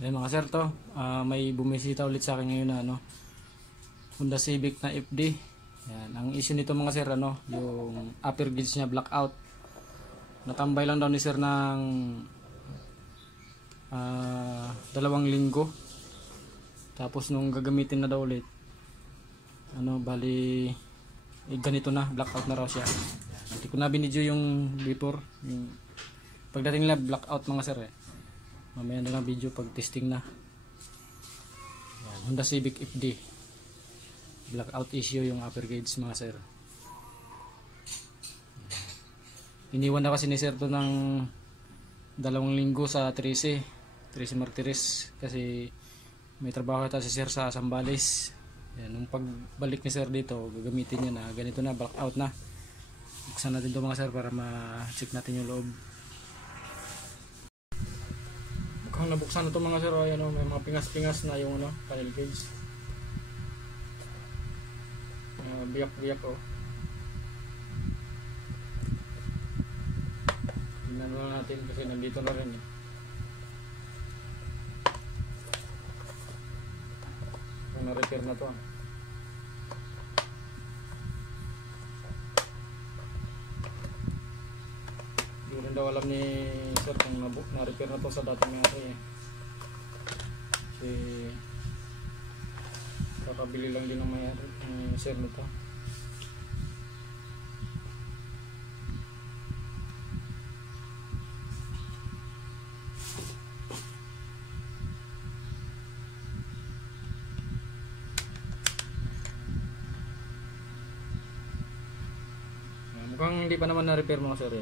Ayan mga sir to, may bumisita ulit sa akin ngayon na Honda Civic na FD. Ayan, ang issue nito mga sir yung upper gauge niya blackout. Natambay lang daw ni sir ng 2 linggo. Tapos nung gagamitin na daw ulit, bali ganito na, blackout na raw siya. Hindi ko na binidyo yung before, yung pagdating nila blackout mga sir Mamaya na lang video pag testing na. Yan, Honda Civic FD. Blackout issue yung upper gauge mga sir. Iniwan na kasi ni sir to ng 2 linggo sa 13 Martires kasi may trabaho ata si sir sa Zambales. Yan, nung pagbalik ni sir dito, gagamitin niya na ganito na, blackout na. Buksan natin to mga sir para ma-check natin yung loob. Mukhang nabuksan na to mga sir. Ayan, may mga pingas-pingas na yung panel gauge. Biyak-biyak tingnan lang natin kasi nandito na rin kung na-repair na to Hindi rin daw alam ni sir kung na-repair na to sa dating may kasi kakabili lang din ng may sir nito. Mukhang hindi pa naman na-repair mga sir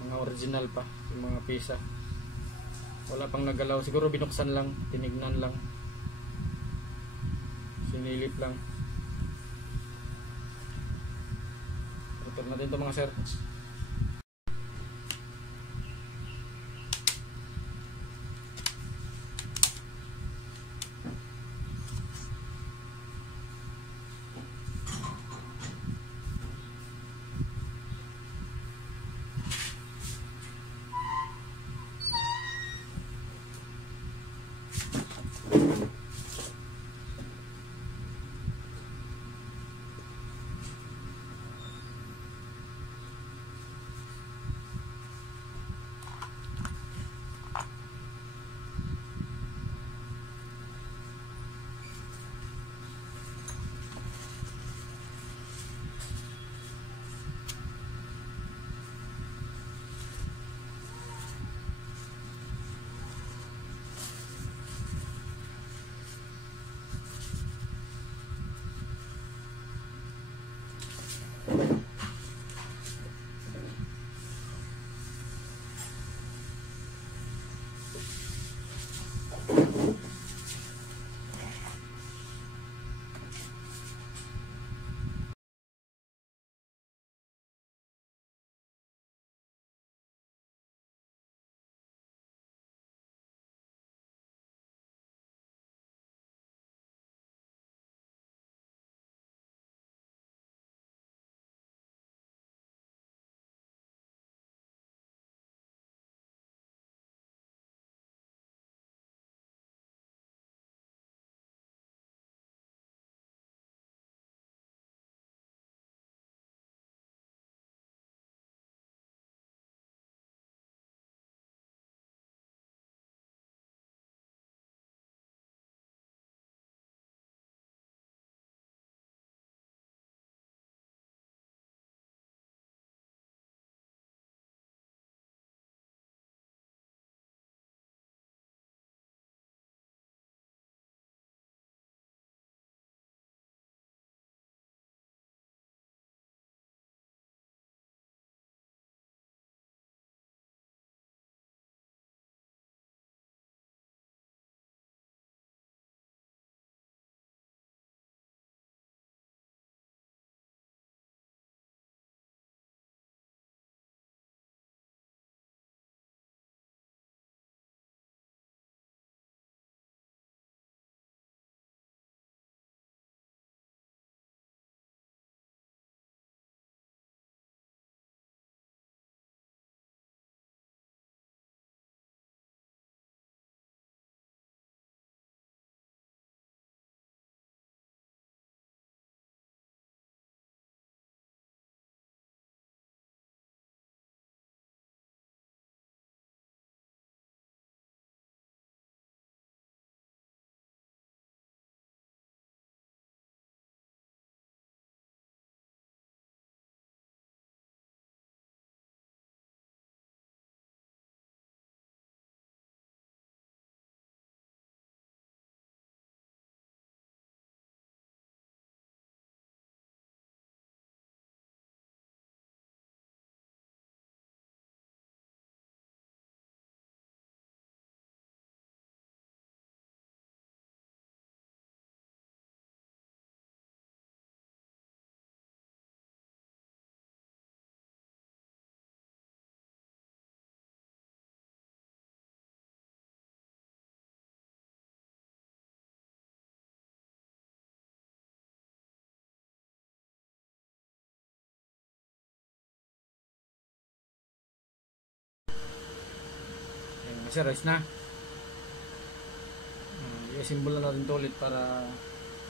mga original pa yung mga pisa, wala pang nagalaw, siguro binuksan lang, tinignan lang, sinilip lang. Repair natin ito mga sir. Sir, ayos na. I-assemble na natin ito ulit para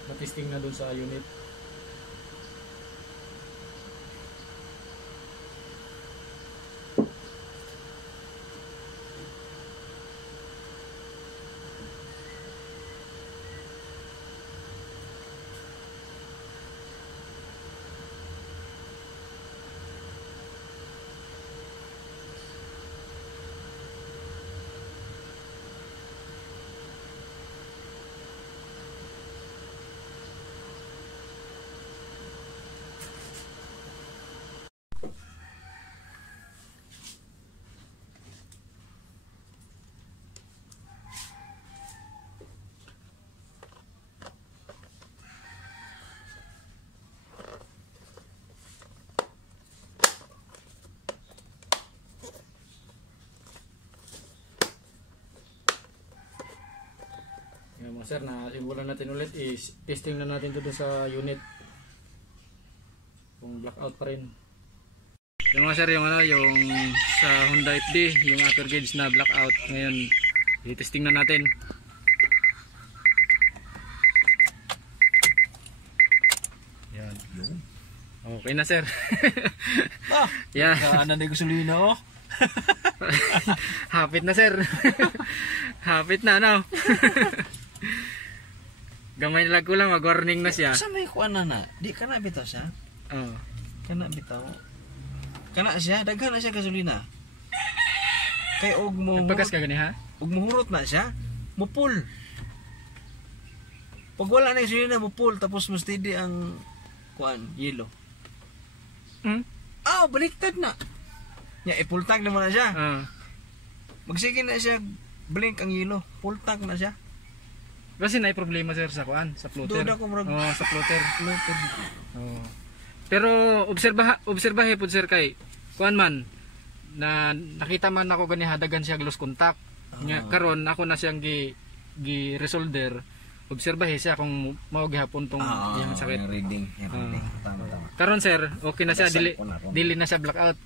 matesting na dun sa unit. Ngayon mga sir, nasimulan natin ulit is testing na natin ito sa unit kung blackout pa rin. Yung mga sir, yung sa Honda FD, yung upper gauge na blackout. Ngayon i-testing na natin. Yan. Okay na sir. Yeah. Ano na gasolina oh. Hapit na sir. Hapit na ano. Gamay lang ko lang, mag-warning na siya. Sa may kuan na. Di kana bitaw siya. Oo. Kana bitaw. Kana siya, daghan na siya gasolina. Kay og mo Nagpagas ka gani ha? og muhurot na siya, mupul. Pag wala na gasolina, mupul tapos mas steady ang kuan, yellow. Hmm? Baliktad na. Ya, full tank naman na siya. Magsige na siya, blink ang yellow. Full tank na siya. Kasi na problema sir sa kuan, sa floater. Duda ko murag. Sa floater. Pero obserbahe pud sir kay kuan man na nakita man ako gani hadagan siya loose contact. Nya karon ako na siyang gi resolder. Obserbahe siya kung mao gihapon tong iyang sakit. Yung reading. Tama. Karon sir, okay na siya, dili na siya blackout.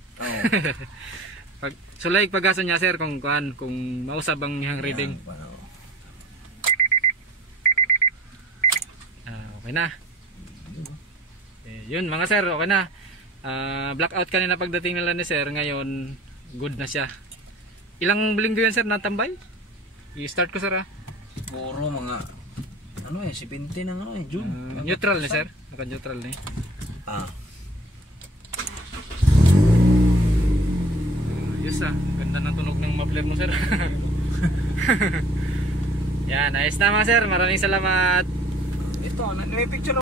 So like pagaso niya sir kung kuan, kung mausab ang iyang reading. Okay na. Yun mga sir, okay na. Blackout kanina pagdating nila ni sir, ngayon good na siya. Ilang linggo yan sir natambay? I-start ko sir ha. Puro mga 17 ng June. Neutral ni sir. Naka-neutral ni. Yes ganda ng tunog ng muffler mo sir. Yan, ayos na mga sir. Maraming salamat. Ito, may picture